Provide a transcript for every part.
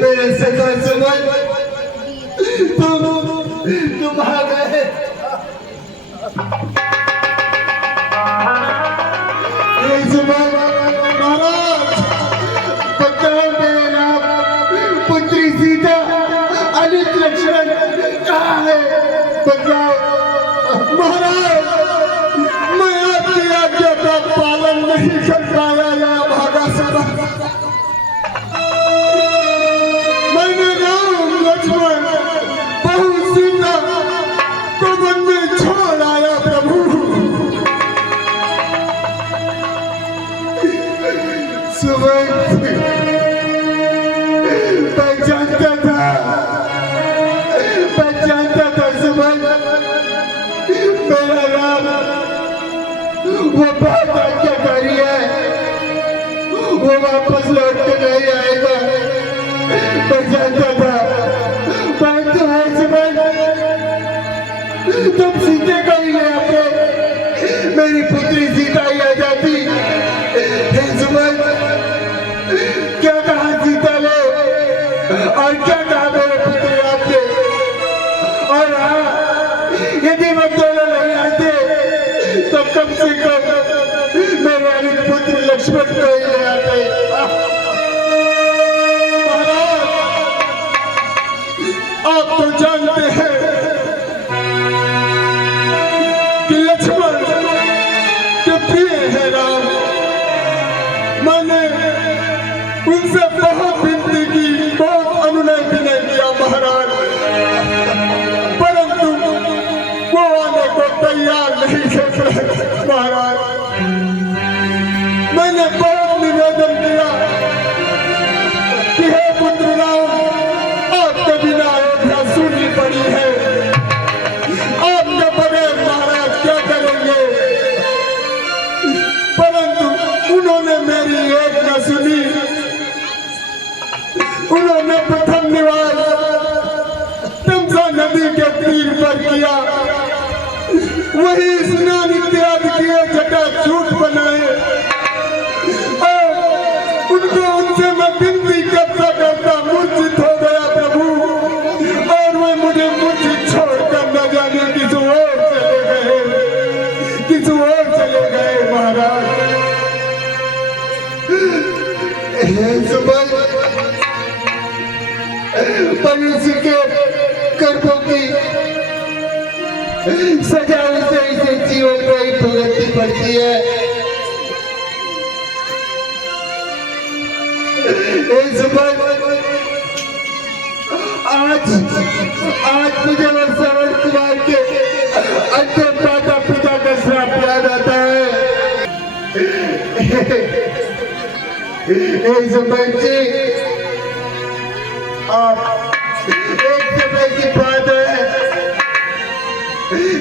मेरे सदा सुमन तुम आ गए। महाराज बताओ मेरे नाम पुत्री सीता अनित लक्ष्मण कहाँ है? बताओ महाराज, मैं आपकी आज्ञा का पालन नहीं कर पाया या भागा सका। मैंने राम लक्ष्मण बहू सीता को वन में छोड़ आया प्रभु। सुमन मैं जानता था सुमन मेरा राम वो बहुत आज्ञाकारी है, वो वापस लौट के नहीं आएगा। मैं जानता था, परंतु है सुमन तुम सीते को ही ले आते, मेरी पुत्री सीता ही आ जाती। हे सुमन क्या कहा सीता ने और क्या कहा मेरे पुत्र आपने? और हाँ, यदि वो दोनों नहीं आते तो कम से कम मेरे अनित पुत्र लक्ष्मण को ही ले आते। महाराज, आप तो जानते हैं कि लक्ष्मण के प्रिय है राम। मैंने उनसे बहुत विनती की, बहुत अनुनय विनय किया महाराज, परंतु वो आने को तैयार नहीं थे महाराज। मैंने बहुत निवेदन किया कि हे पुत्र राम, आपके बिना अयोध्या सूनी पड़ी है, आपके बगैर महाराज क्या करेंगे? परंतु उन्होंने मेरी एक न सुनी। उन्होंने प्रथम निवास तमसा नदी के तीर पर किया, वही स्नान इत्यादि किए, जटाजूट बनाए और उनको उनसे मैं विनती करता करता मूर्छित हो गया प्रभु। और वे मुझे मूर्छित छोड़कर न जाने किस ओर चले गए, किस ओर चले गए महाराज। मनुष्य के कर्मों की सजा उसे इसे जीवन में ही भुगतनी पड़ती है। आज मुझे श्रवण कुमार के अंतिम माता पिता का श्राप याद आता है। आप एक समय की बात है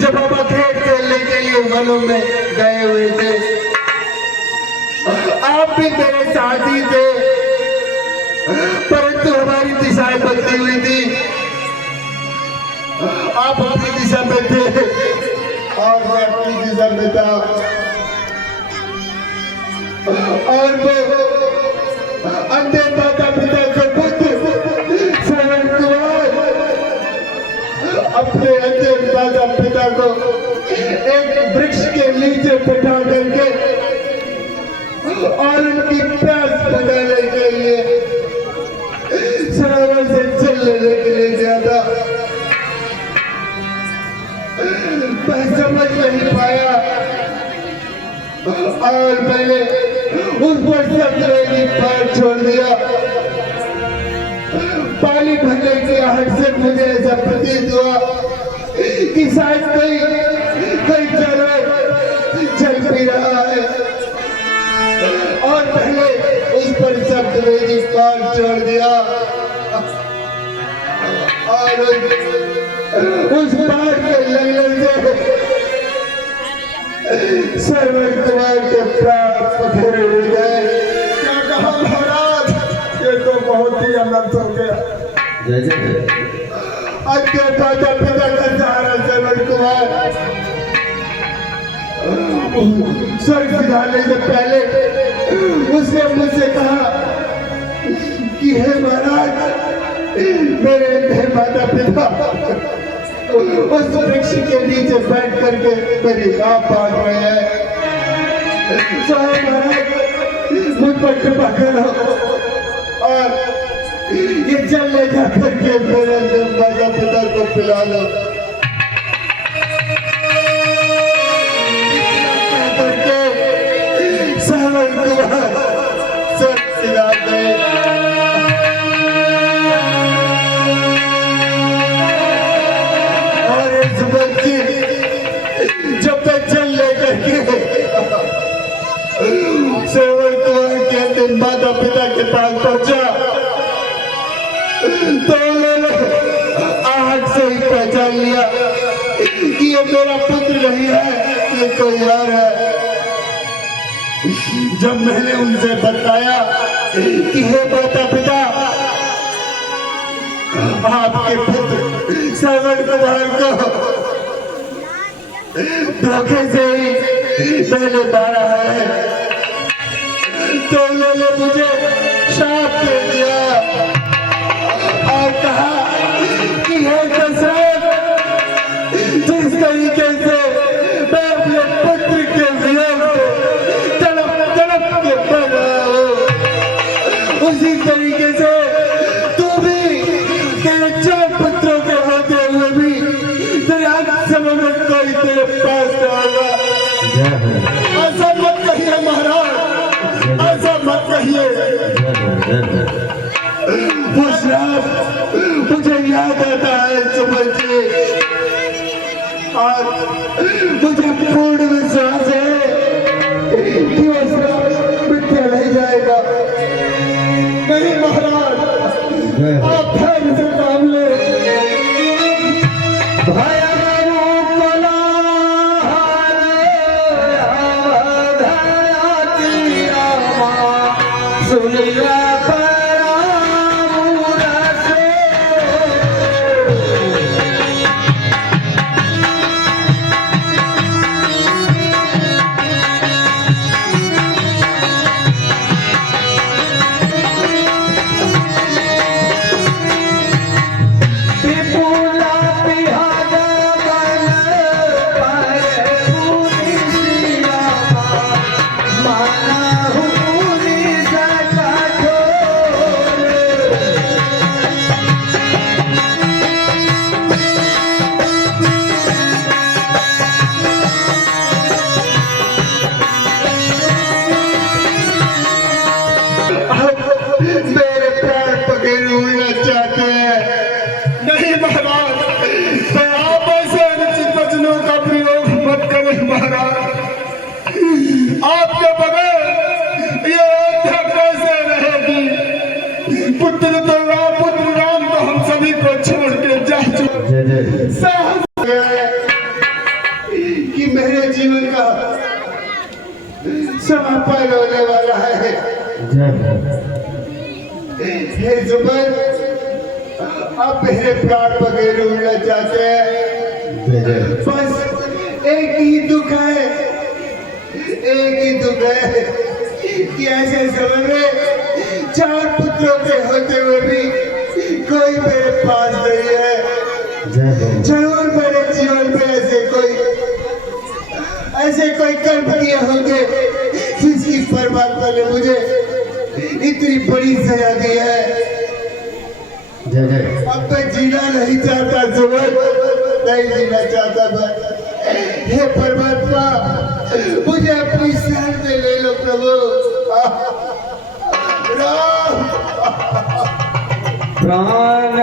जब हम खेत खेलने के लिए वनों में गए हुए थे, आप भी मेरे साथ ही थे, परंतु हमारी दिशाएं बदली हुई थी। आप अपनी दिशा में थे और मैं अपनी दिशा में था, और वो अंधे माता पिता को श्रवण कुमार अपने अंधे माता पिता को एक वृक्ष के नीचे बैठा करके और उनकी प्यास बुझाने के लिए सरोवर से जल लेने के लिए ज्यादा मैं समझ नहीं पाया और मैंने उस पर सतरंगी पैर छोड़ दिया। पानी भरने की आहट से मुझे ऐसा प्रतीत हुआ कि शायद कोई जानवर चल पी रहा है, और पहले उस पर सतरंगी पैर छोड़ दिया और उस पैर के लगने से श्रवण कुमार के प्राण पथरे उड़ गए। क्या कहा महाराज, ये तो बहुत ही अनर्थ हो गया। अंधे माता पिता का सहारा श्रवण कुमार स्वर्ग सिधारने से पहले उसने मुझसे कहा कि हे महाराज मेरे माता पिता उस वृक्ष के नीचे बैठ करके मेरी आप बांट रहे हैं। मुझ पर कृपा करो और ये जल ले जा करके मेरे माता पिता को पिला लो। श्रावण कुमार सब सिला गए। और इस बच्ची जब तक जल लेकर के श्रावण कुमार के दिन माता पिता के पास पहुंचा तो उन्होंने आहट से ही पहचान लिया कि ये मेरा पुत्र नहीं है, ये कोई और है। जब मैंने उनसे बताया कि हे माता पिता, आपके पुत्र श्रावण कुमार को धोखे से ही मैंने मारा है, तो उन्होंने मुझे श्राप दे दिया और कहा कि हे दशरथ, जिस तरीके से मैं अपने पुत्र के वियोग उसी तरीके से तू भी तेरे 4 पुत्रों के होते हुए भी तेरे हाथ समय में कोई तेरे पास न होगा। ऐसा मत कहिए महाराज, ऐसा मत कहिए। वो श्राप मुझे याद आता है सुबह से और मुझे पूर्ण विश्वास है कि वो श्राप मिथ्या नहीं जाएगा। नहीं महाराज, आप धैर्य से काम ले। मेरे प्राण पकड़ उड़ना चाहते हैं। नहीं महाराज, आप ऐसे अनुचित वचनों का प्रयोग मत करें महाराज। आपके बगैर ये अयोध्या कैसे रहेगी? पुत्र राम तो हम सभी को छोड़ के जा चुके। साहस कि मेरे जीवन का समापन होने वाला है। हे जुबैर, आप मेरे प्राण पकड़ उड़ना चाहते हैं। बस एक ही दुख है कि ऐसे समय में 4 पुत्रों के होते हुए भी कोई मेरे पास नहीं है। जरूर मेरे जीवन में ऐसे कोई कर्म किए होंगे जिसकी परमात्मा ने मुझे इतनी बड़ी सजा दी है। अब मैं जीना नहीं चाहता जुबैर, नहीं जीना चाहता मैं। हे परमात्मा, मुझे अपनी शरण में ले लो प्रभु। राम प्राण